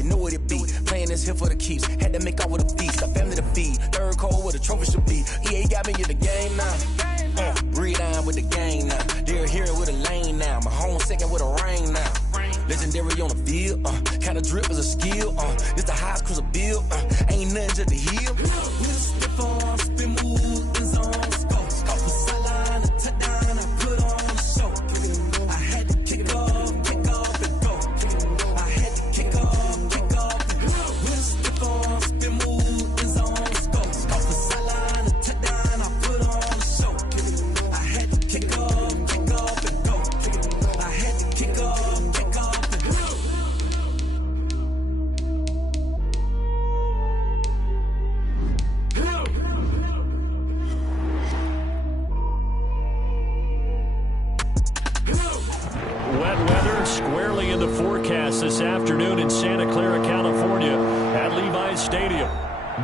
You know what it be. Playing this here for the keeps. Had to make out with a feast. A family to feed. Third cold where the trophy should be. EA got me in the game now. Breed on with the game now. They're here with a lane now. My home second with a rain now. Legendary on the field. Kinda drip is a skill. This the highest cruiser bill. Ain't nothing to the hill. We just step on, spin move, and zone, scope. Scope the sideline, a touchdown, I put on the show. I had to kick off, and go. I had to kick off, and go. We just step on, spin move, and zone, scope. Scope the sideline, a touchdown, I put on the show. I had to kick off, and go. I had to kick off, and go. Wet weather squarely in the forecast this afternoon in Santa Clara, California at Levi's Stadium.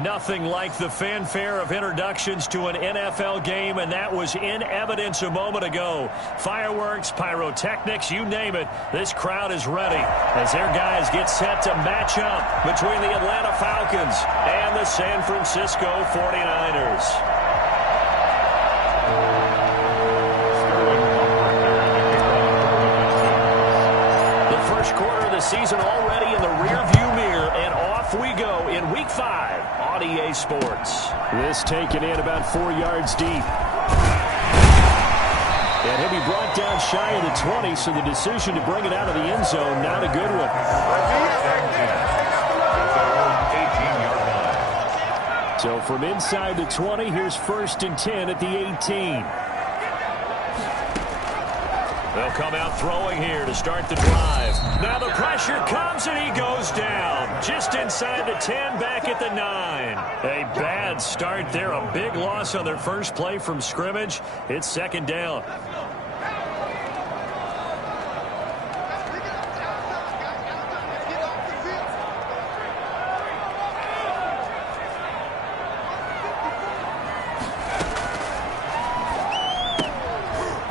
Nothing like the fanfare of introductions to an NFL game, and that was in evidence a moment ago. Fireworks, pyrotechnics, you name it. This crowd is ready as their guys get set to match up between the Atlanta Falcons and the San Francisco 49ers. Quarter of the season already in the rearview mirror, and off we go in Week 5 on EA Sports. This taken in about 4 yards deep. And he'll be brought down shy of the 20, so the decision to bring it out of the end zone, not a good one. So from inside the 20, here's 1st and 10 at the 18. They'll come out throwing here to start the drive. Now the pressure comes and he goes down. Just inside the 10, back at the 9. A bad start there. A big loss on their first play from scrimmage. It's 2nd down.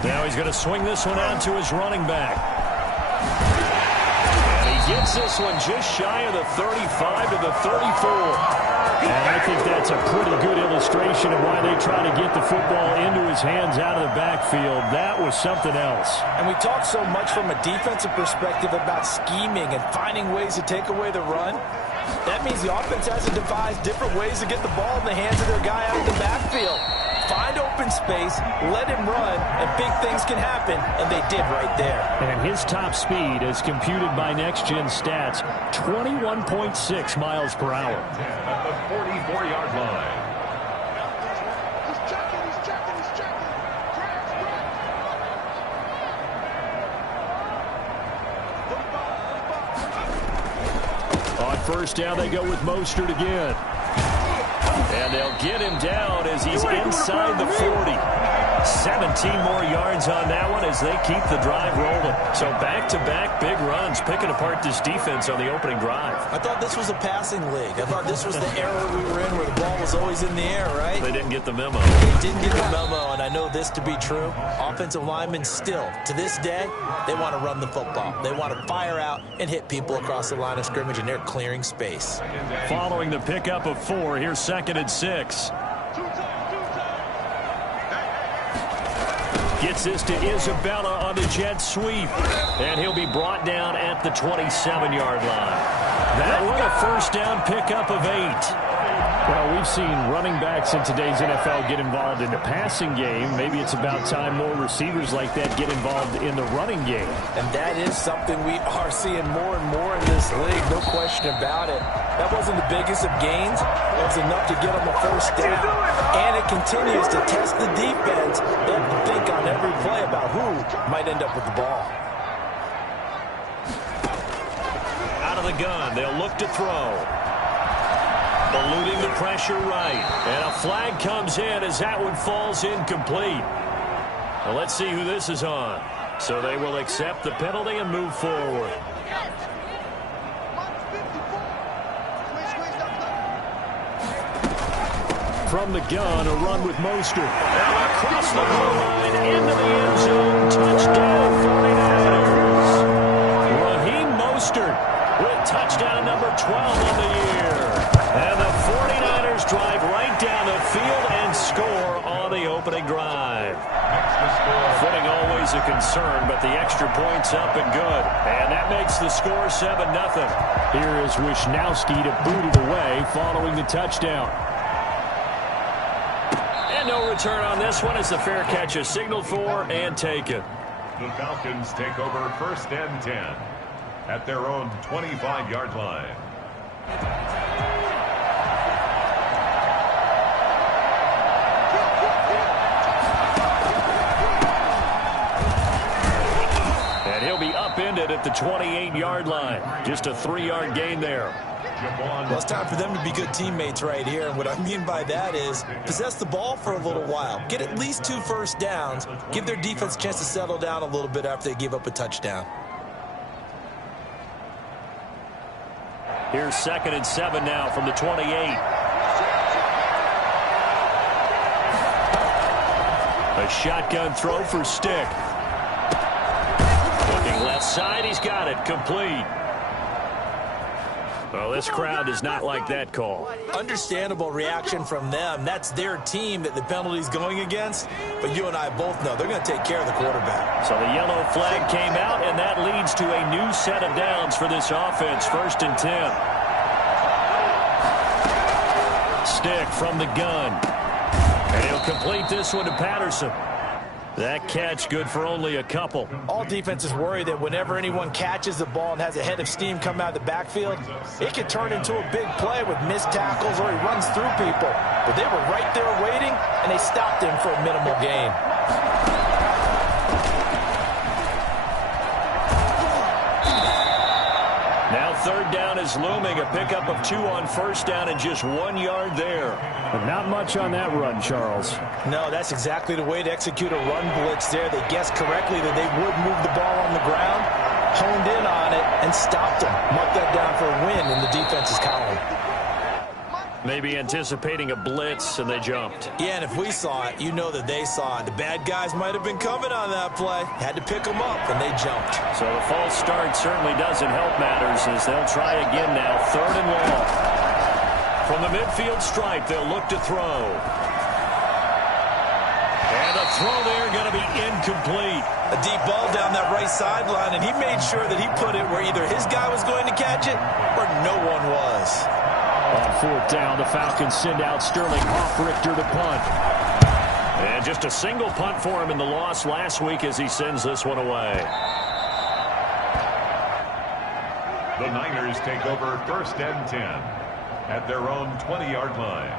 Now he's going to swing this one out to his running back. And he gets this one just shy of the 35 to the 34. And I think that's a pretty good illustration of why they try to get the football into his hands out of the backfield. That was something else. And we talk so much from a defensive perspective about scheming and finding ways to take away the run. That means the offense has to devise different ways to get the ball in the hands of their guy out of the backfield. Find open space, let him run, and big things can happen, and they did right there. And his top speed, as computed by Next Gen Stats, 21.6 miles per hour. At the 44-yard line. On 1st down, they go with Mostert again. And they'll get him down as he's inside the 40. 17 more yards on that one as they keep the drive rolling. So back-to-back big runs, picking apart this defense on the opening drive. I thought this was a passing league. I thought this was the era we were in where the ball was always in the air, right? They didn't get the memo. They didn't get the memo, and I know this to be true. Offensive linemen still, to this day, they want to run the football. They want to fire out and hit people across the line of scrimmage, and they're clearing space. Following the pickup of 4, here's 2nd and 6. Gets this to Isabella on the jet sweep. And he'll be brought down at the 27-yard line. That one a 1st down pickup of 8. Well, we've seen running backs in today's NFL get involved in the passing game. Maybe it's about time more receivers like that get involved in the running game. And that is something we are seeing more and more in this league, no question about it. That wasn't the biggest of gains. It was enough to get them a 1st down. And it continues to test the defense. They have to think on every play about who might end up with the ball. Out of the gun, they'll look to throw. Eluding the pressure right. And a flag comes in as that one falls incomplete. Well, let's see who this is on. So they will accept the penalty and move forward. From the gun, a run with Mostert. And across the goal line, into the end zone. Touchdown, 49ers. Raheem Mostert with touchdown number 12 on the year. And the 49ers drive right down the field and score on the opening drive. Footing always a concern, but the extra point's up and good. And that makes the score 7-0. Here is Wisnowski to boot it away following the touchdown. And no return on this one as the fair catch is signaled for and taken. The Falcons take over 1st and 10 at their own 25-yard line. And he'll be upended at the 28-yard line. Just a 3-yard gain there. Well, it's time for them to be good teammates right here. And what I mean by that is possess the ball for a little while. Get at least 2 first downs. Give their defense a chance to settle down a little bit after they give up a touchdown. Here's 2nd and 7 now from the 28. A shotgun throw for Stick. Looking left side, he's got it, complete. Well, this crowd does not like that call. Understandable reaction from them. That's their team that the penalty's going against. But you and I both know they're going to take care of the quarterback. So the yellow flag came out, and that leads to a new set of downs for this offense. 1st and 10. Stick from the gun. And he'll complete this one to Patterson. That catch good for only a couple. All defenses worry that whenever anyone catches the ball and has a head of steam come out of the backfield, it can turn into a big play with missed tackles or he runs through people. But they were right there waiting, and they stopped him for a minimal gain. Now 3rd down is looming. A pickup of 2 on 1st down and just 1 yard there. But not much on that run, Charles. No, that's exactly the way to execute a run blitz there. They guessed correctly that they would move the ball on the ground, honed in on it, and stopped them. Marked that down for a win in the defense's column. Maybe anticipating a blitz, and they jumped. Yeah, and if we saw it, you know that they saw it. The bad guys might have been coming on that play. Had to pick them up, and they jumped. So the false start certainly doesn't help matters as they'll try again now. 3rd and long. From the midfield stripe, they'll look to throw. And the throw there going to be incomplete. A deep ball down that right sideline, and he made sure that he put it where either his guy was going to catch it or no one was. On 4th down, the Falcons send out Sterling Hoffrichter to punt. And just a single punt for him in the loss last week as he sends this one away. The Niners take over 1st and 10 at their own 20-yard line.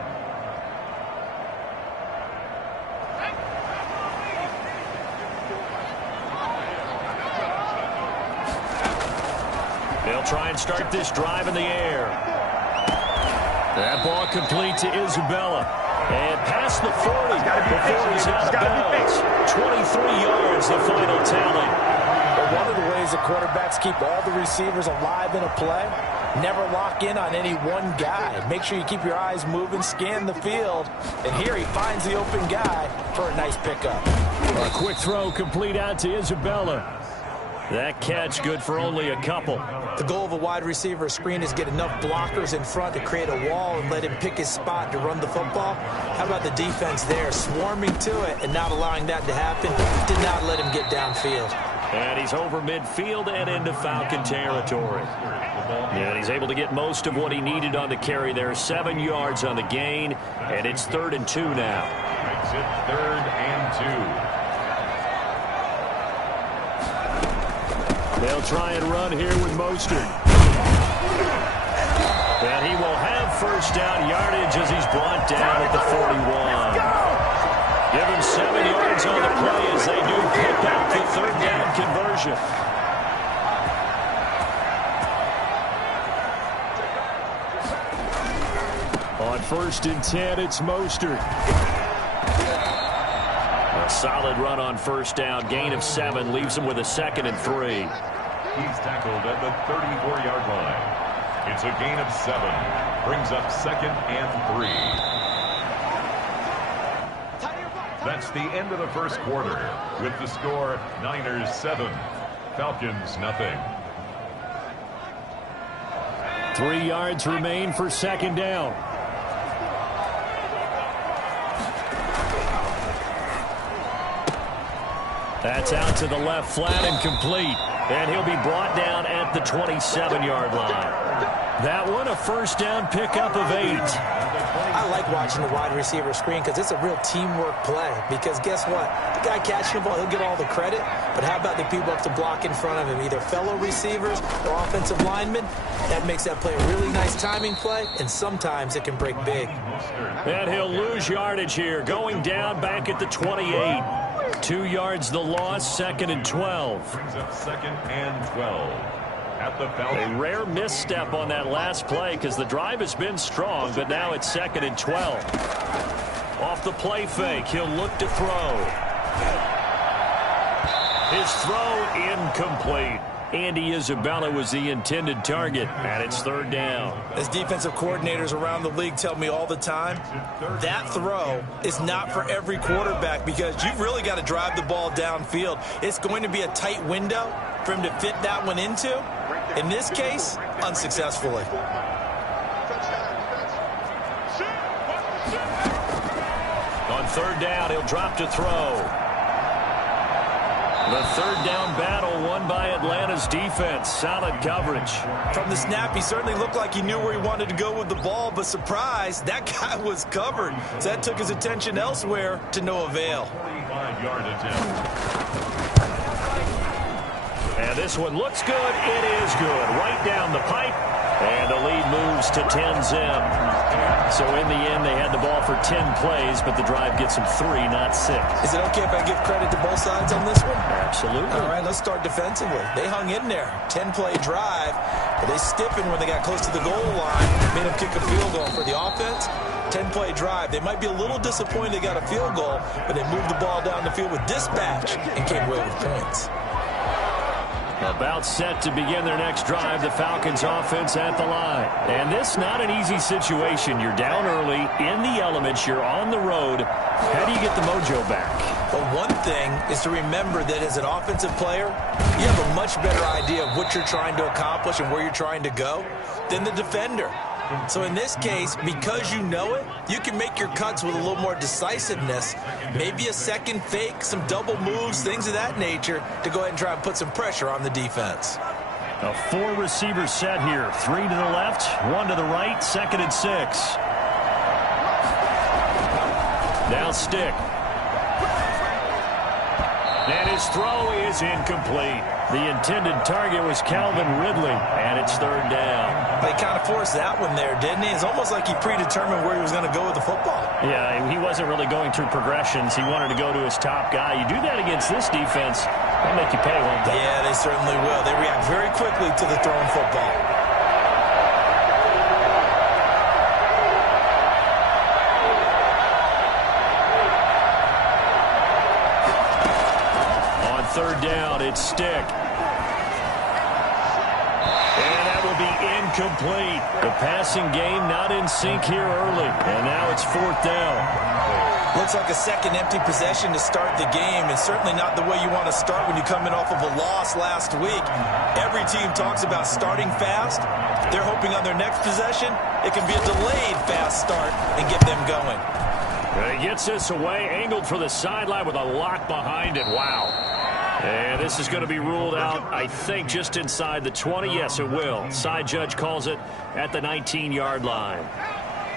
They'll try and start this drive in the air. That ball complete to Isabella. And past the 40 before he's out of bounds. 23 yards, the final tally. Well, one of the ways the quarterbacks keep all the receivers alive in a play, never lock in on any one guy. Make sure you keep your eyes moving, scan the field. And here he finds the open guy for a nice pickup. A quick throw complete out to Isabella. That catch good for only a couple. The goal of a wide receiver screen is get enough blockers in front to create a wall and let him pick his spot to run the football. How about the defense there, swarming to it and not allowing that to happen? Did not let him get downfield. And he's over midfield and into Falcon territory. And he's able to get most of what he needed on the carry there. 7 yards on the gain, and it's 3rd and 2 now. Makes it 3rd and 2. They'll try and run here with Mostert. And he will have 1st down yardage as he's brought down at the 41. Give him 7 yards on the play as they do pick up the 3rd down conversion. On 1st and 10, it's Mostert. A solid run on 1st down. Gain of 7 leaves him with a 2nd and 3. He's tackled at the 34-yard line. It's a gain of 7. Brings up 2nd and 3. That's the end of the first quarter. With the score, Niners 7, Falcons nothing. 3 yards remain for second down. That's out to the left flat and complete. And he'll be brought down at the 27-yard line. That one, a first down pickup of 8. I like watching the wide receiver screen because it's a real teamwork play. Because guess what? The guy catching the ball, he'll get all the credit. But how about the people up to block in front of him? Either fellow receivers or offensive linemen. That makes that play a really nice timing play. And sometimes it can break big. And he'll lose yardage here. Going down back at the 28. 2 yards the loss, 2nd and 12. Brings up 2nd and 12. At the Falcons. A rare misstep on that last play because the drive has been strong, but now it's 2nd and 12. Off the play fake, he'll look to throw. His throw incomplete. Andy Isabella was the intended target, and it's 3rd down. As defensive coordinators around the league tell me all the time, that throw is not for every quarterback because you've really got to drive the ball downfield. It's going to be a tight window for him to fit that one into. In this case, unsuccessfully. On 3rd down, he'll drop to throw. The 3rd down battle won by Atlanta's defense. Solid coverage. From the snap, he certainly looked like he knew where he wanted to go with the ball, but surprise, that guy was covered. So that took his attention elsewhere to no avail. 45-yard attempt. And this one looks good. It is good. Right down the pipe. And the lead moves to 10-zip. So in the end, they had the ball for 10 plays, but the drive gets them 3, not 6. Is it okay if I give credit to both sides on this one? Absolutely. All right, let's start defensively. They hung in there. 10-play drive, but they stiffened when they got close to the goal line. Made them kick a field goal for the offense. 10-play drive. They might be a little disappointed they got a field goal, but they moved the ball down the field with dispatch and came away with points. About set to begin their next drive, the Falcons offense at the line. And this not an easy situation. You're down early, in the elements, you're on the road. How do you get the mojo back? Well, one thing is to remember that as an offensive player, you have a much better idea of what you're trying to accomplish and where you're trying to go than the defender. So in this case, because you know it, you can make your cuts with a little more decisiveness. Maybe a second fake, some double moves, things of that nature to go ahead and try and put some pressure on the defense. A 4-receiver set here. 3 to the left, 1 to the right, 2nd and 6. Now Stick. And his throw is incomplete. The intended target was Calvin Ridley, and it's 3rd down. They kind of forced that one there, didn't he? It's almost like he predetermined where he was going to go with the football. Yeah, he wasn't really going through progressions. He wanted to go to his top guy. You do that against this defense, they'll make you pay, won't they? Yeah, they certainly will. They react very quickly to the thrown football. On 3rd down, it's Stick. Be incomplete. The passing game not in sync here early. And now it's 4th down. Looks like a second empty possession to start the game, and certainly not the way you want to start when you come in off of a loss last week. Every team talks about starting fast. They're hoping on their next possession, it can be a delayed fast start and get them going. And he gets this away, angled for the sideline with a lock behind it. Wow. And this is going to be ruled out, I think, just inside the 20. Yes, it will. Side judge calls it at the 19-yard line.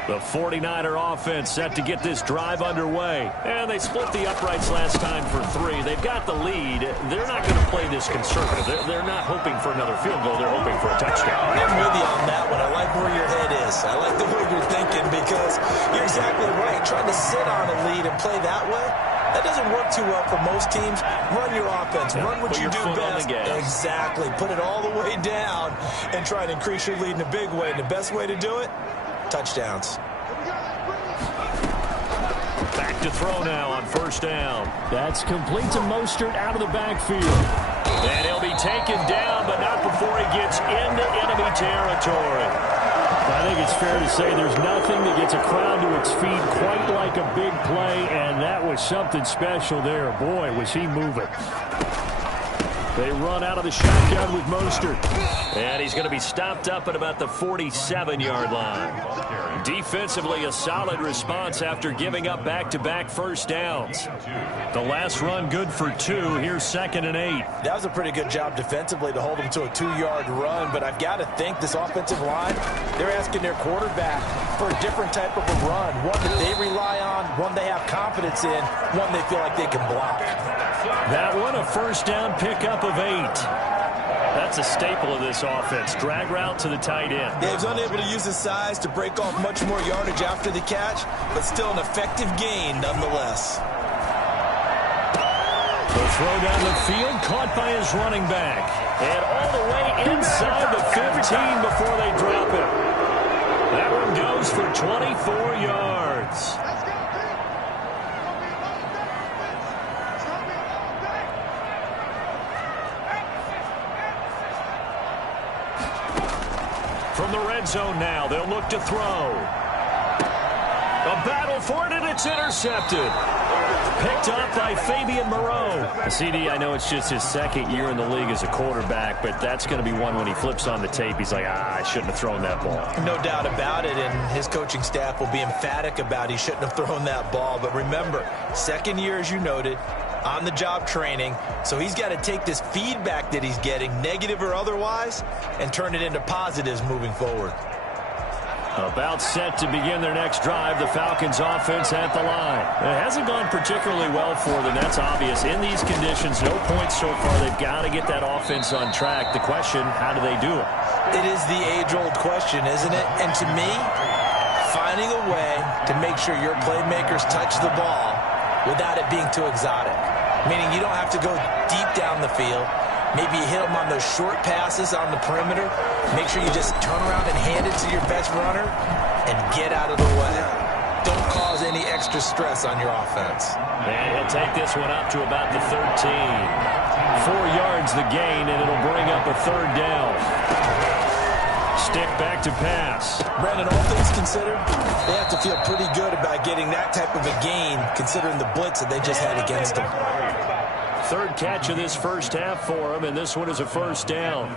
The 49er offense set to get this drive underway. And they split the uprights last time for 3. They've got the lead. They're not going to play this conservative. They're not hoping for another field goal. They're hoping for a touchdown. I'm with you on that one. I like where your head is. I like the way you're thinking because you're exactly right. Trying to sit on a lead and play that way, that doesn't work too well for most teams. Run your offense. Run what you do best. Exactly. Put it all the way down and try and increase your lead in a big way. And the best way to do it, touchdowns. Back to throw now on 1st down. That's complete to Mostert out of the backfield. And he'll be taken down, but not before he gets into enemy territory. I think it's fair to say there's nothing that gets a crowd to its feet quite like a big play, and that was something special there. Boy, was he moving. They run out of the shotgun with Mostert. And he's going to be stopped up at about the 47-yard line. Defensively, a solid response after giving up back-to-back first downs. The last run good for 2. Here's 2nd and 8. That was a pretty good job defensively to hold them to a 2-yard run, but I've got to think this offensive line, they're asking their quarterback for a different type of a run, one that they rely on, one they have confidence in, one they feel like they can block. That one, a first down pickup of 8. That's a staple of this offense. Drag route to the tight end. Yeah, he's unable to use his size to break off much more yardage after the catch, but still an effective gain nonetheless. The throw down the field, caught by his running back. And all the way inside the 15 before they drop it. That one goes for 24 yards. From the red zone now, they'll look to throw. A battle for it, and it's intercepted. Picked up by Fabian Moreau. CD, I know it's just his 2nd year in the league as a quarterback, but that's going to be one when he flips on the tape. He's like, I shouldn't have thrown that ball. No doubt about it, and his coaching staff will be emphatic about he shouldn't have thrown that ball. But remember, 2nd year, as you noted, on-the-job training, so he's got to take this feedback that he's getting, negative or otherwise, and turn it into positives moving forward. About set to begin their next drive, the Falcons offense at the line. It hasn't gone particularly well for them, that's obvious. In these conditions, no points so far. They've got to get that offense on track. The question, how do they do it? It is the age-old question, isn't it? And to me, finding a way to make sure your playmakers touch the ball without it being too exotic. Meaning you don't have to go deep down the field. Maybe you hit them on those short passes on the perimeter. Make sure you just turn around and hand it to your best runner and get out of the way. Don't cause any extra stress on your offense. And he'll take this one up to about the 13. 4 yards the gain, and it'll bring up a 3rd down. Stick back to pass. Brandon, all things considered, they have to feel pretty good about getting that type of a gain considering the blitz that they just had against them. 3rd catch of this first half for him, and this one is a first down.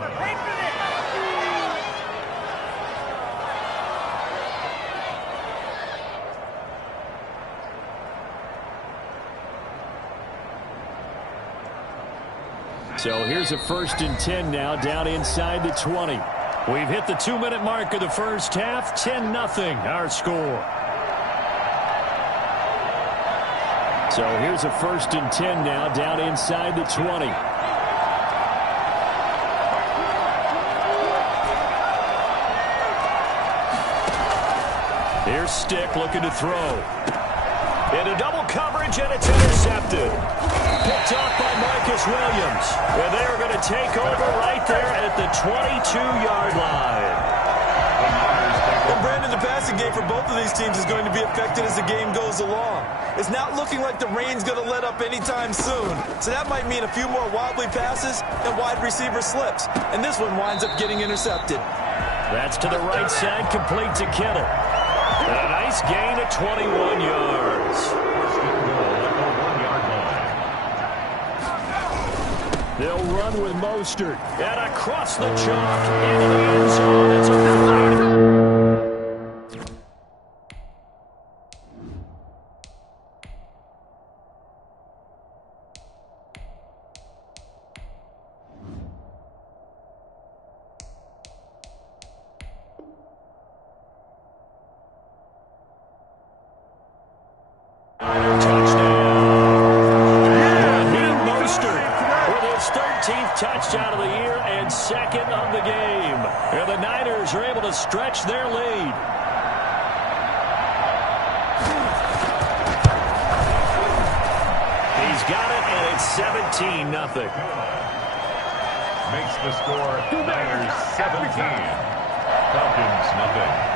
So here's a 1st and 10 now, down inside the 20. We've hit the 2-minute mark of the first half. 10-0 our score. So here's a 1st and 10 now, down inside the 20. Here's Stick looking to throw. Into double coverage, and it's intercepted. Picked off by Marcus Williams. And they're going to take over right there at the 22-yard line. And Brandon, the passing game for both of these teams is going to be affected as the game goes along. It's not looking like the rain's going to let up anytime soon. So that might mean a few more wobbly passes and wide receiver slips. And this one winds up getting intercepted. That's to the right side, complete to Kittle. And a nice gain of 21 yards. They'll run with Mostert. And across the chalk into the end zone. It's a touchdown of the year and 2nd of the game. And the Niners are able to stretch their lead. He's got it, and it's 17-0. Makes the score Niners 17. Falcons 0.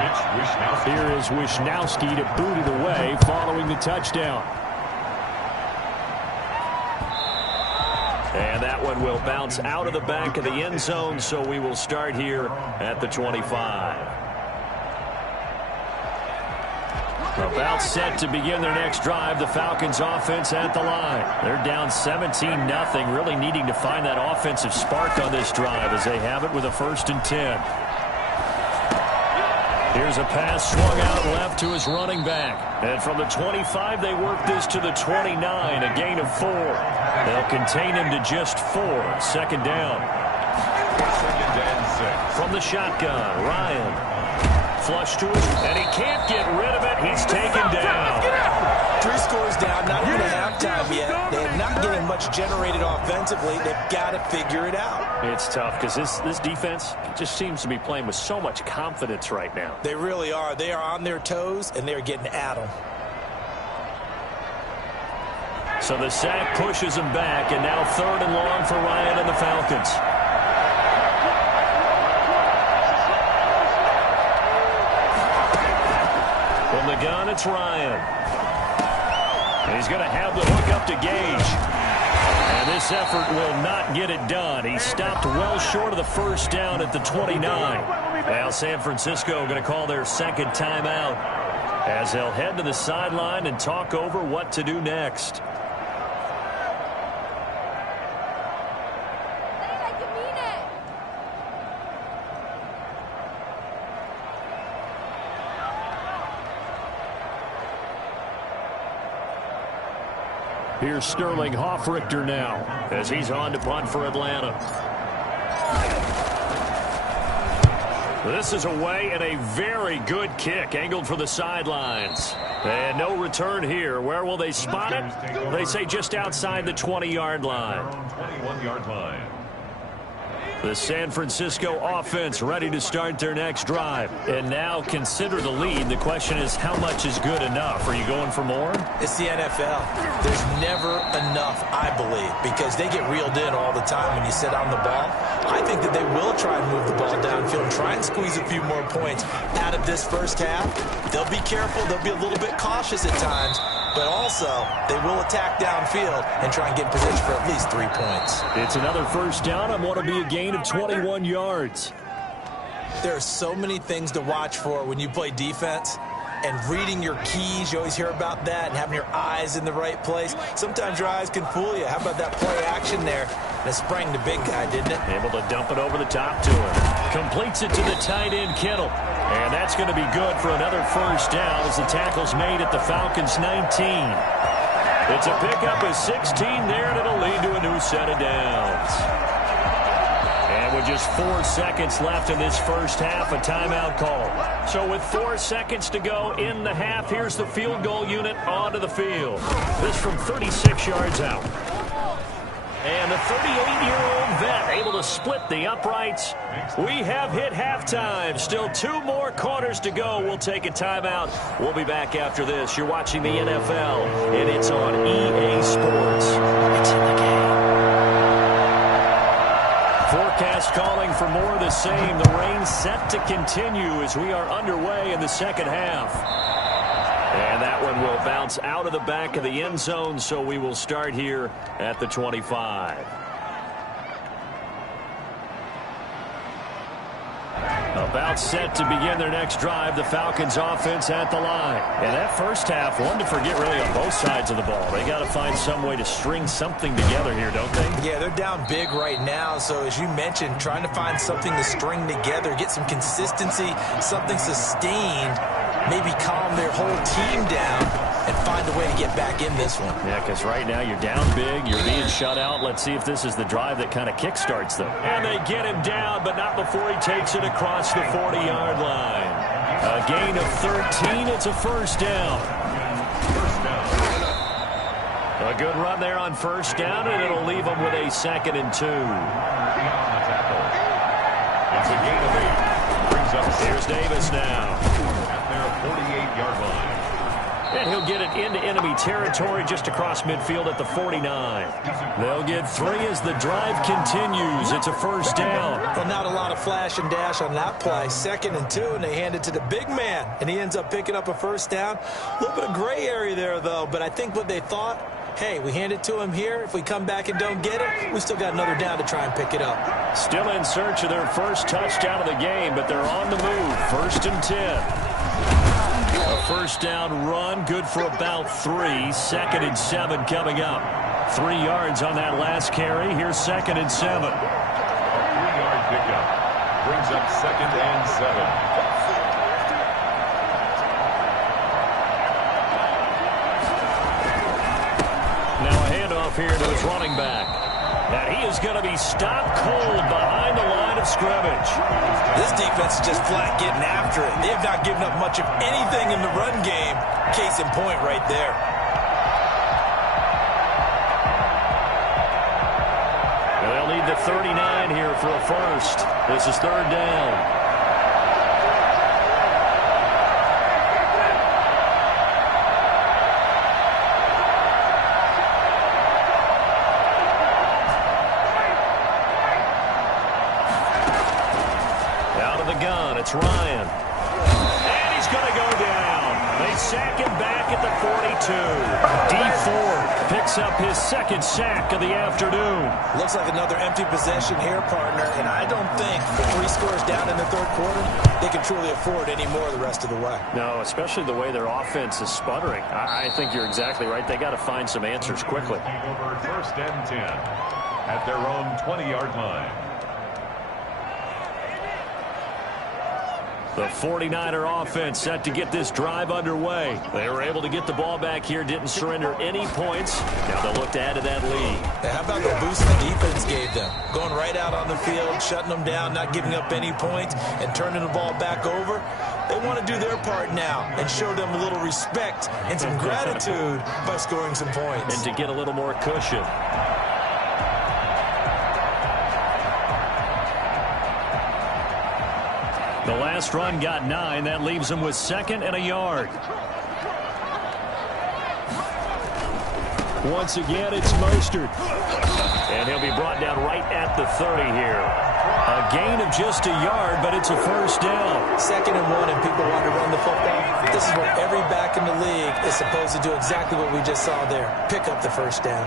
Mitch Wishnowsky. Here is Wishnowsky to boot it away following the touchdown. And that one will bounce out of the back of the end zone, so we will start here at the 25. About set to begin their next drive, the Falcons offense at the line. They're down 17-0, really needing to find that offensive spark on this drive as they have it with a 1st and 10. Here's a pass swung out left to his running back. And from the 25, they work this to the 29, a gain of 4. They'll contain him to just 4. 2nd down. 2nd and 6. From the shotgun, Ryan. Flush to his, and he can't get rid of it. He's taken down. 3 scores down, not even at halftime yet. They're not getting much generated offensively. They've got to figure it out. It's tough because this defense just seems to be playing with so much confidence right now. They really are. They are on their toes, and they're getting at them. So the sack pushes him back, and now 3rd and long for Ryan and the Falcons. From the gun, it's Ryan. And he's going to have the hook up to Gage. And this effort will not get it done. He stopped well short of the 1st down at the 29. Now San Francisco going to call their 2nd timeout as they'll head to the sideline and talk over what to do next. Here's Sterling Hoffrichter now as he's on to punt for Atlanta. This is away and a very good kick angled for the sidelines. And no return here. Where will they spot it? They say just outside the 20-yard line. 21-yard line. The San Francisco offense ready to start their next drive. And now consider the lead. The question is, how much is good enough? Are you going for more? It's the NFL. There's never enough, I believe, because they get reeled in all the time when you sit on the ball. I think that they will try and move the ball downfield and try and squeeze a few more points out of this 1st half. They'll be careful. They'll be a little bit cautious at times. But also, they will attack downfield and try and get in position for at least 3 points. It's another 1st down on what will be a gain of 21 yards. There are so many things to watch for when you play defense. And reading your keys, you always hear about that, and having your eyes in the right place. Sometimes your eyes can fool you. How about that play action there? That sprang the big guy, didn't it? Able to dump it over the top to him. Completes it to the tight end, Kittle. And that's going to be good for another 1st down as the tackle's made at the Falcons' 19. It's a pickup of 16 there, and it'll lead to a new set of downs. And with just 4 seconds left in this 1st half, a timeout call. So with 4 seconds to go in the half, here's the field goal unit onto the field. This from 36 yards out. And the 38-year-old vet able to split the uprights. We have hit halftime. Still 2 more quarters to go. We'll take a timeout. We'll be back after this. You're watching the NFL, and it's on EA Sports. It's in the game. Forecast calling for more of the same. The rain set to continue as we are underway in the 2nd half. And that one will bounce out of the back of the end zone, so we will start here at the 25. About set to begin their next drive, the Falcons offense at the line. And that 1st half, one to forget really on both sides of the ball. They got to find some way to string something together here, don't they? Yeah, they're down big right now. So as you mentioned, trying to find something to string together, get some consistency, something sustained, maybe calm their whole team down and find a way to get back in this one. Yeah, because right now you're down big, you're being shut out. Let's see if this is the drive that kind of kickstarts them. And they get him down, but not before he takes it across the 40-yard line. A gain of 13, it's a 1st down. A good run there on 1st down, and it'll leave them with a 2nd and 2. It's a gain of 8. Brings up Here's Davis now. at their 48-yard line. And he'll get it into enemy territory just across midfield at the 49. They'll get 3 as the drive continues. It's a 1st down. Well, not a lot of flash and dash on that play. 2nd and 2, and they hand it to the big man. And he ends up picking up a 1st down. A little bit of gray area there, though. But I think what they thought, hey, we hand it to him here. If we come back and don't get it, we still got another down to try and pick it up. Still in search of their 1st touchdown of the game, but they're on the move. 1st and 10. A first down run, good for about 3. 2nd and 7 coming up. 3 yards on that last carry. Here's 2nd and 7. 3-yard pickup. Brings up 2nd and 7. Here to his running back. And he is going to be stopped cold behind the line of scrimmage. This defense is just flat getting after it. They have not given up much of anything in the run game. Case in point right there. And they'll need the 39 here for a first. This is 3rd down. It's Ryan. And he's going to go down. They sack him back at the 42. Dee Ford picks up his 2nd sack of the afternoon. Looks like another empty possession here, partner. And I don't think with 3 scores down in the 3rd quarter, they can truly afford any more the rest of the way. No, especially the way their offense is sputtering. I think you're exactly right. They got to find some answers quickly. Over 1st and 10 at their own 20-yard line. The 49er offense set to get this drive underway. They were able to get the ball back here, didn't surrender any points. Now they'll look to add to that lead. How about the boost the defense gave them? Going right out on the field, shutting them down, not giving up any points, and turning the ball back over. They want to do their part now and show them a little respect and some gratitude by scoring some points. And to get a little more cushion. The last run got 9. That leaves him with 2nd and a yard. Once again, it's Mostert. And he'll be brought down right at the 30 here. A gain of just a yard, but it's a first down. 2nd and 1, and people want to run the football. This is where every back in the league is supposed to do exactly what we just saw there. Pick up the first down.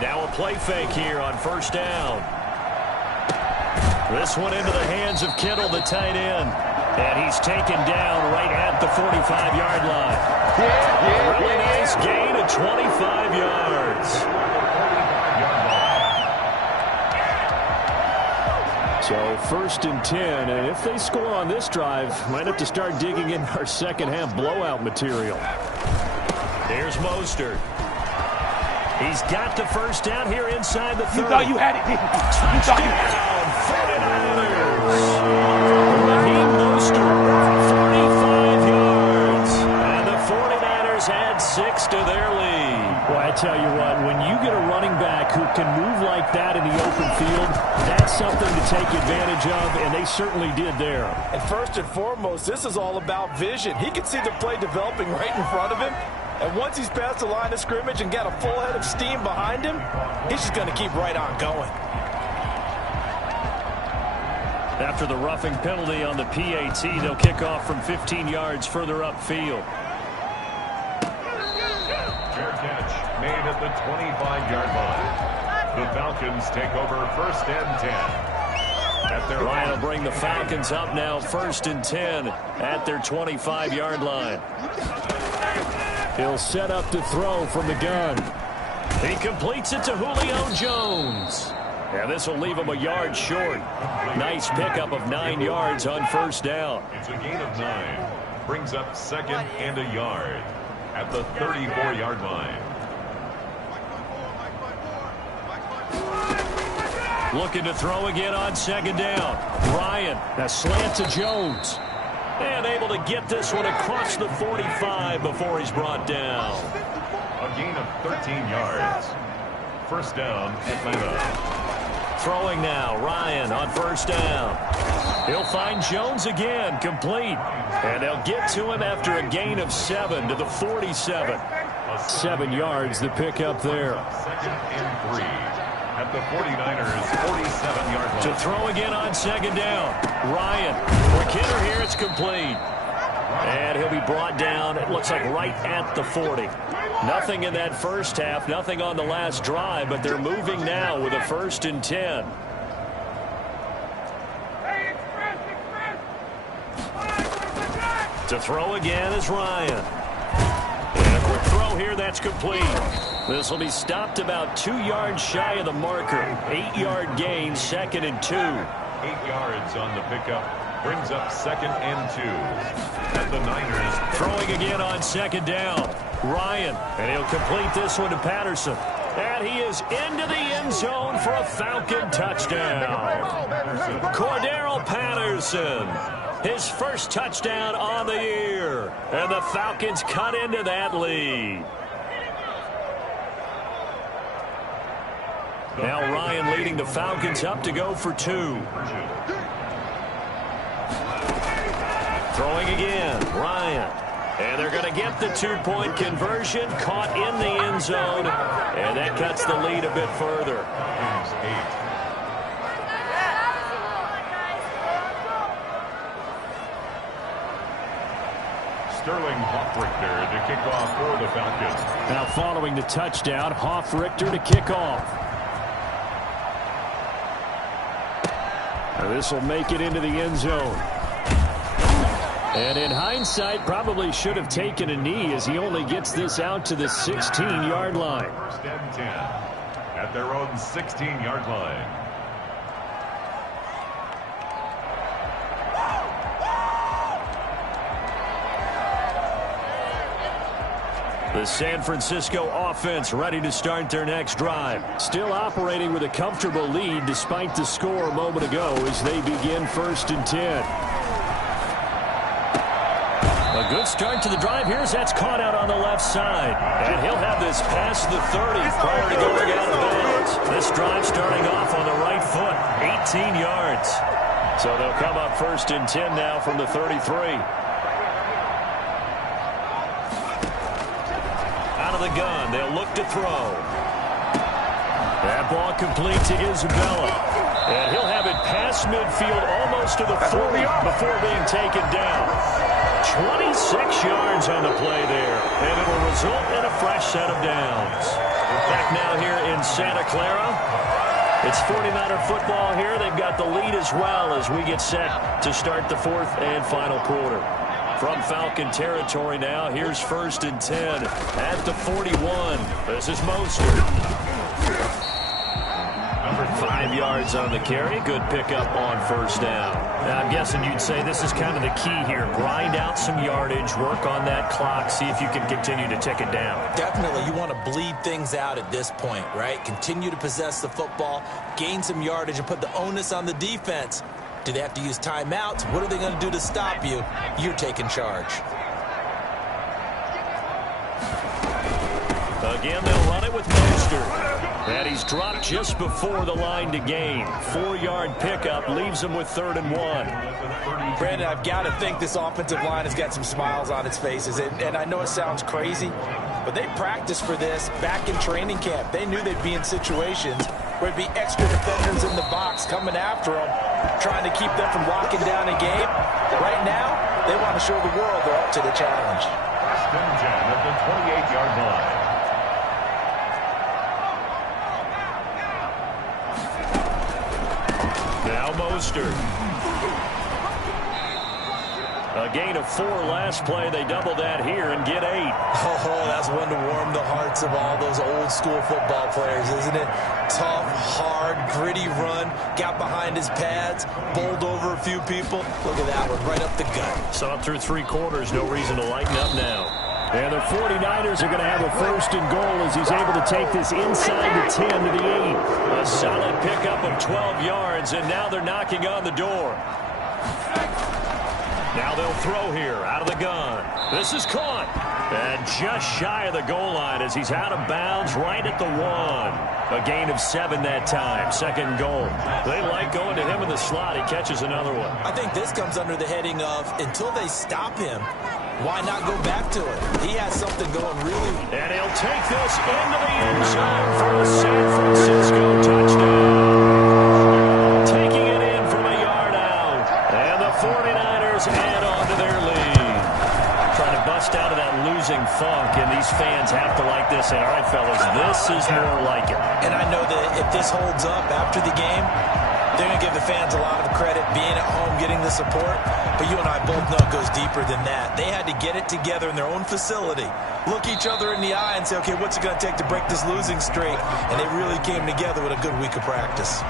Now a play fake here on first down. This one into the hands of Kittle, the tight end. And he's taken down right at the 45-yard line. A really nice gain of 25 yards. So 1st and 10, and if they score on this drive, might have to start digging in our second-half blowout material. Here's Mostert. He's got the first down here inside the 30. You thought you had it, didn't you? You thought you had it. 49ers. Raheem Mostert, 45 yards. And the 49ers add 6 to their lead. Well, I tell you what, when you get a running back who can move like that in the open field, that's something to take advantage of, and they certainly did there. And first and foremost, this is all about vision. He can see the play developing right in front of him. And once he's past the line of scrimmage and got a full head of steam behind him, he's just going to keep right on going. After the roughing penalty on the PAT, they'll kick off from 15 yards further upfield. Fair catch made at the 25-yard line. The Falcons take over 1st and 10. At their Ryan will bring the Falcons up now 1st and 10 at their 25-yard line. He'll set up to throw from the gun. He completes it to Julio Jones. And this will leave him a yard short. Nice pickup of 9 yards on first down. It's a gain of 9. Brings up 2nd and a yard at the 34-yard line. Looking to throw again on 2nd down. Ryan, a slant to Jones. And able to get this one across the 45 before he's brought down. A gain of 13 yards. First down, Atlanta. Throwing now, Ryan on first down. He'll find Jones again, complete. And they'll get to him after a gain of 7 to the 47. 7 yards, the pickup there. 2nd and 3 at the 49ers' 47-yard line. To throw again on 2nd down. Ryan, for Kidder here, it's complete. And he'll be brought down, it looks like right at the 40. Nothing in that first half, nothing on the last drive, but they're moving now with a 1st and 10. To throw again is Ryan. And a quick throw here, that's complete. This will be stopped about 2 yards shy of the marker. 8-yard gain, 2nd and 2. 8 yards on the pickup. Brings up 2nd and 2. At the Niners. Throwing again on 2nd down. Ryan, and he'll complete this one to Patterson. And he is into the end zone for a Falcon touchdown. Cordarrelle Patterson, his first touchdown on the year. And the Falcons cut into that lead. Now Ryan leading the Falcons up to go for 2. Throwing again, Ryan. And they're going to get the 2-point conversion, caught in the end zone, and that cuts the lead a bit further. Sterling Hoffrichter to kick off for the Falcons. Now following the touchdown, Hoffrichter to kick off. Now this will make it into the end zone. And in hindsight, probably should have taken a knee as he only gets this out to the 16-yard line. 1st and 10 at their own 16-yard line. The San Francisco offense ready to start their next drive. Still operating with a comfortable lead despite the score a moment ago as they begin 1st and 10. A good start to the drive here as that's caught out on the left side. And he'll have this past the 30 prior to going out of bounds. This drive starting off on the right foot, 18 yards. So they'll come up 1st and 10 now from the 33. Out of the gun, they'll look to throw. That ball complete to Isabella. And he'll have it past midfield almost to the 40 before being taken down. 26 yards on the play there, and it'll result in a fresh set of downs. Back now here in Santa Clara. It's 49er football here. They've got the lead as well as we get set to start the 4th and final quarter. From Falcon territory now, here's 1st and 10 at the 41. This is Mostert. 5 yards on the carry. Good pickup on 1st down. Now, I'm guessing you'd say this is kind of the key here. Grind out some yardage, work on that clock, see if you can continue to tick it down. Definitely, you want to bleed things out at this point, right? Continue to possess the football, gain some yardage, and put the onus on the defense. Do they have to use timeouts? What are they going to do to stop you? You're taking charge. Again, they'll run it with Mostert. And he's dropped just before the line to gain. 4-yard pickup leaves him with 3rd and 1. Brandon, I've got to think this offensive line has got some smiles on its faces. And I know it sounds crazy, but they practiced for this back in training camp. They knew they'd be in situations where it'd be extra defenders in the box coming after them, trying to keep them from locking down a game. Right now, they want to show the world they're up to the challenge. 1st and 10 at the 28-yard line. Now Mostert. A gain of 4 last play. They double that here and get 8. Oh, that's one to warm the hearts of all those old school football players, isn't it? Tough, hard, gritty run. Got behind his pads, bowled over a few people. Look at that one, right up the gut. Saw it through 3 quarters. No reason to lighten up now. And the 49ers are going to have a 1st and goal as he's able to take this inside the 10 to the 8. A solid pickup of 12 yards, and now they're knocking on the door. Now they'll throw here out of the gun. This is caught. And just shy of the goal line as he's out of bounds right at the 1. A gain of 7 that time. 2nd goal. They like going to him in the slot. He catches another one. I think this comes under the heading of until they stop him, why not go back to it? He has something going really. And he'll take this into the end zone for a San Francisco touchdown. Taking it in from a yard out. And the 49ers add on to their lead. Trying to bust out of that losing funk, and these fans have to like this. And all right, fellas, this is more like it. And I know that if this holds up after the game, They're going to give the fans a lot of credit being at home, getting the support. But you and I both know it goes deeper than that. They had to get it together in their own facility, look each other in the eye and say, okay, what's it going to take to break this losing streak? And they really came together with a good week of practice.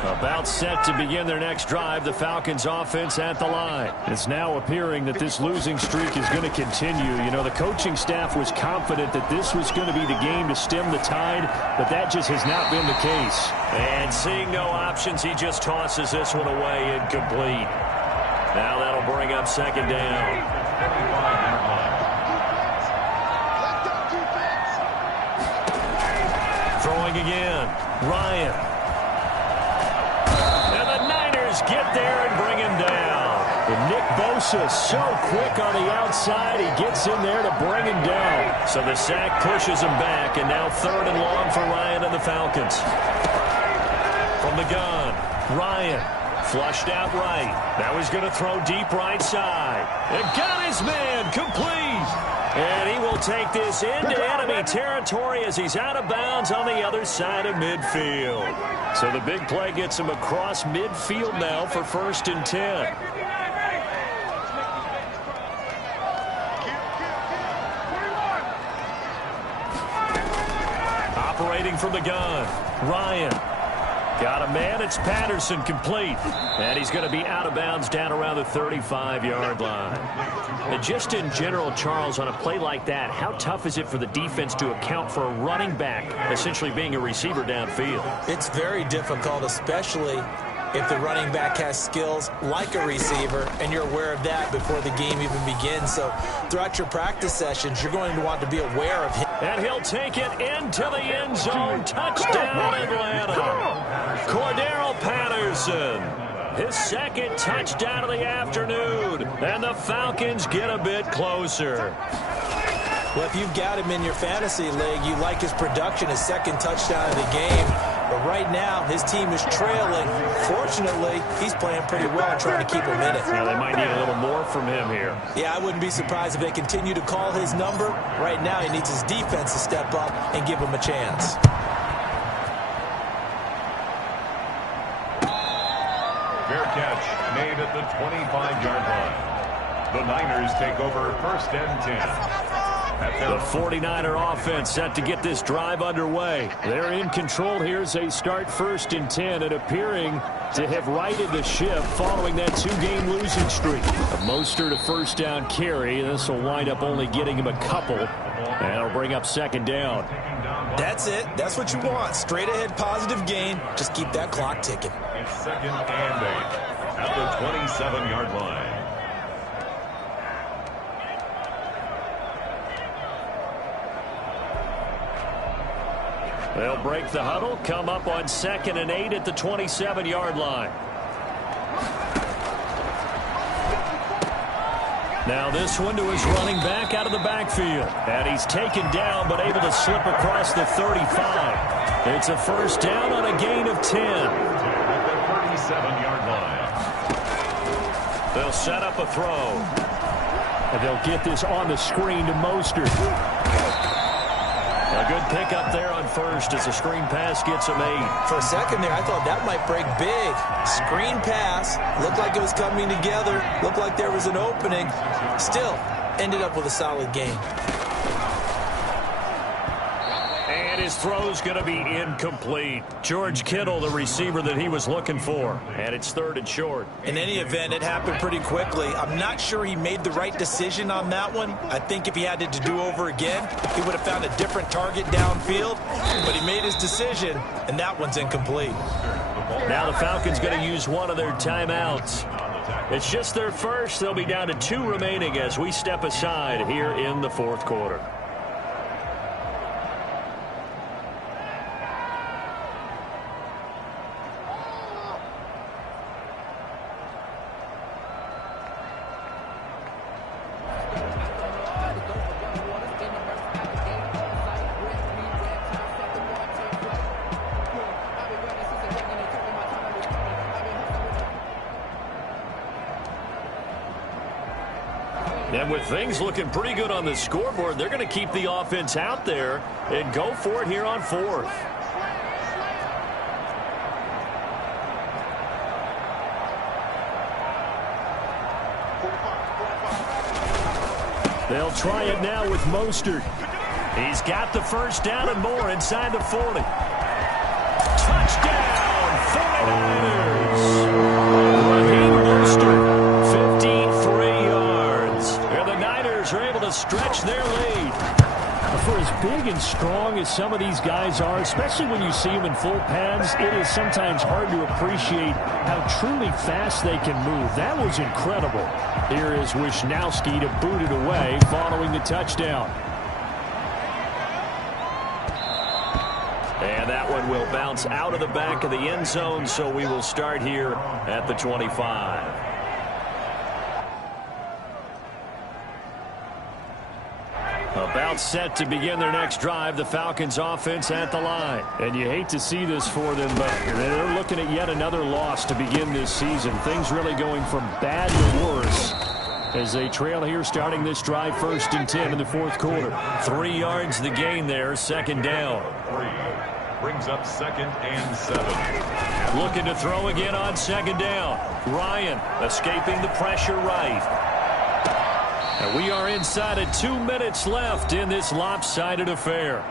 About set to begin their next drive, the Falcons offense at the line. It's now appearing that this losing streak is going to continue. You know, the coaching staff was confident that this was going to be the game to stem the tide, but that just has not been the case. And seeing no options, he just tosses this one away, incomplete. Now that'll bring up second down. Throwing again, Ryan. Get there and bring him down. And Nick Bosa so quick on the outside, he gets in there to bring him down. So the sack pushes him back, and now 3rd and long for Ryan and the Falcons. From the gun, Ryan flushed out right. Now he's going to throw deep right side. And got his man complete. And he will take this into enemy territory as he's out of bounds on the other side of midfield. So the big play gets him across midfield now for 1st and 10. Operating from the gun, Ryan. Got a man, it's Patterson, complete. And he's going to be out of bounds down around the 35-yard line. And just in general, Charles, on a play like that, how tough is it for the defense to account for a running back essentially being a receiver downfield? It's very difficult, especially if the running back has skills like a receiver, and you're aware of that before the game even begins. So throughout your practice sessions, you're going to want to be aware of him. And he'll take it into the end zone. Touchdown, Atlanta. Cordero Patterson. His 2nd touchdown of the afternoon. And the Falcons get a bit closer. Well, if you've got him in your fantasy league, you like his production, his 2nd touchdown of the game. But right now, his team is trailing. Fortunately, he's playing pretty well and trying to keep him in it. Now, they might need a little more from him here. Yeah, I wouldn't be surprised if they continue to call his number. Right now, he needs his defense to step up and give him a chance. Fair catch made at the 25-yard line. The Niners take over 1st and 10. The 49er offense set to get this drive underway. They're in control here as they start 1st and 10 and appearing to have righted the ship following that 2-game losing streak. A Mostert, a 1st down carry. This will wind up only getting him a couple. And it'll bring up 2nd down. That's it. That's what you want. Straight ahead positive gain. Just keep that clock ticking. It's 2nd and 8 at the 27-yard line. They'll break the huddle, come up on 2nd and 8 at the 27-yard line. Now this one to his running back out of the backfield. And he's taken down but able to slip across the 35. It's a 1st down on a gain of 10. At the 37-yard line. They'll set up a throw. And they'll get this on the screen to Mostert. A good pickup there on 1st as the screen pass gets him 8. For a second there, I thought that might break big. Screen pass. Looked like it was coming together. Looked like there was an opening. Still, ended up with a solid game. And his throw's going to be incomplete. George Kittle, the receiver that he was looking for. And it's 3rd and short. In any event, it happened pretty quickly. I'm not sure he made the right decision on that one. I think if he had it to do over again, he would have found a different target downfield. But he made his decision, and that one's incomplete. Now the Falcons going to use one of their timeouts. It's just their first. They'll be down to 2 remaining as we step aside here in the 4th quarter. And with things looking pretty good on the scoreboard, they're going to keep the offense out there and go for it here on 4th. They'll try it now with Mostert. He's got the first down and more inside the 40. Touchdown, 49ers. Raheem Mostert, 53 yards. And the Niners are able to stretch their lead. For as big and strong as some of these guys are, especially when you see them in full pads, it is sometimes hard to appreciate how truly fast they can move. That was incredible. Here is Wisnowski to boot it away following the touchdown. And that one will bounce out of the back of the end zone, so we will start here at the 25. About set to begin their next drive, the Falcons offense at the line. And you hate to see this for them, but they're looking at yet another loss to begin this season. Things really going from bad to worse as they trail here starting this drive 1st and 10 in the 4th quarter. 3 yards the gain there, 2nd down. Brings up 2nd and 7. Looking to throw again on 2nd down. Ryan escaping the pressure right. And we are inside of 2 minutes left in this lopsided affair.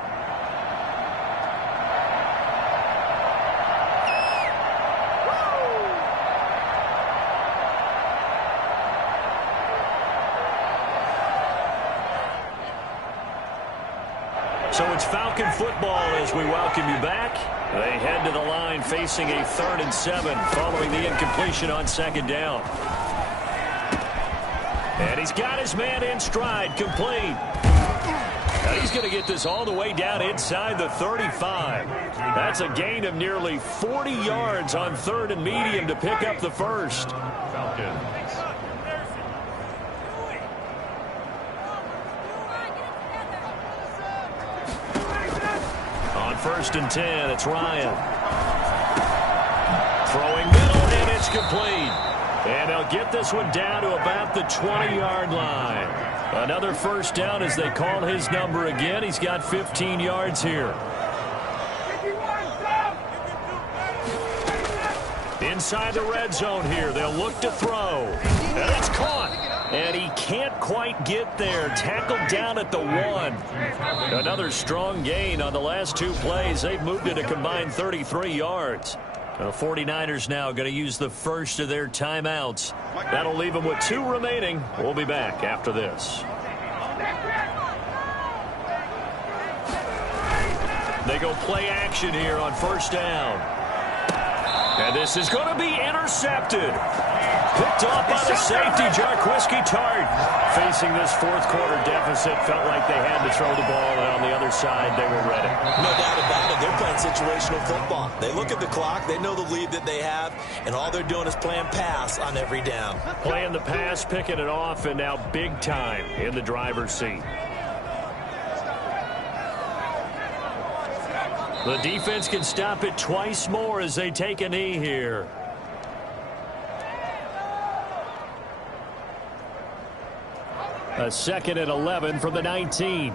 So it's Falcon football as we welcome you back. They head to the line facing a 3rd and 7 following the incompletion on 2nd down. And he's got his man in stride, complete. Now he's going to get this all the way down inside the 35. That's a gain of nearly 40 yards on 3rd and medium to pick up the first. Falcons. On 1st and 10, it's Ryan. Throwing middle, and it's complete. And they'll get this one down to about the 20-yard line. Another first down as they call his number again. He's got 15 yards here. Inside the red zone here. They'll look to throw. And it's caught. And he can't quite get there. Tackled down at the 1. Another strong gain on the last 2 plays. They've moved it a combined 33 yards. The 49ers now going to use the first of their timeouts. That'll leave them with 2 remaining. We'll be back after this. They go play action here on 1st down. And this is going to be intercepted. Picked off by the safety, Jarquiski Tart. Facing this 4th quarter deficit, felt like they had to throw the ball, and on the other side, they were ready. No doubt about it. They're playing situational football. They look at the clock, they know the lead that they have, and all they're doing is playing pass on every down. Playing the pass, picking it off, and now big time in the driver's seat. The defense can stop it twice more as they take a knee here. A 2nd and 11 from the 19.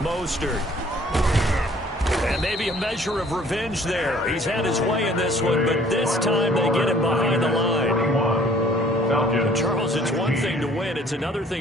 Mostert. And maybe a measure of revenge there. He's had his way in this one, but this time they get him behind the line. Charles, it's one thing to win. It's another thing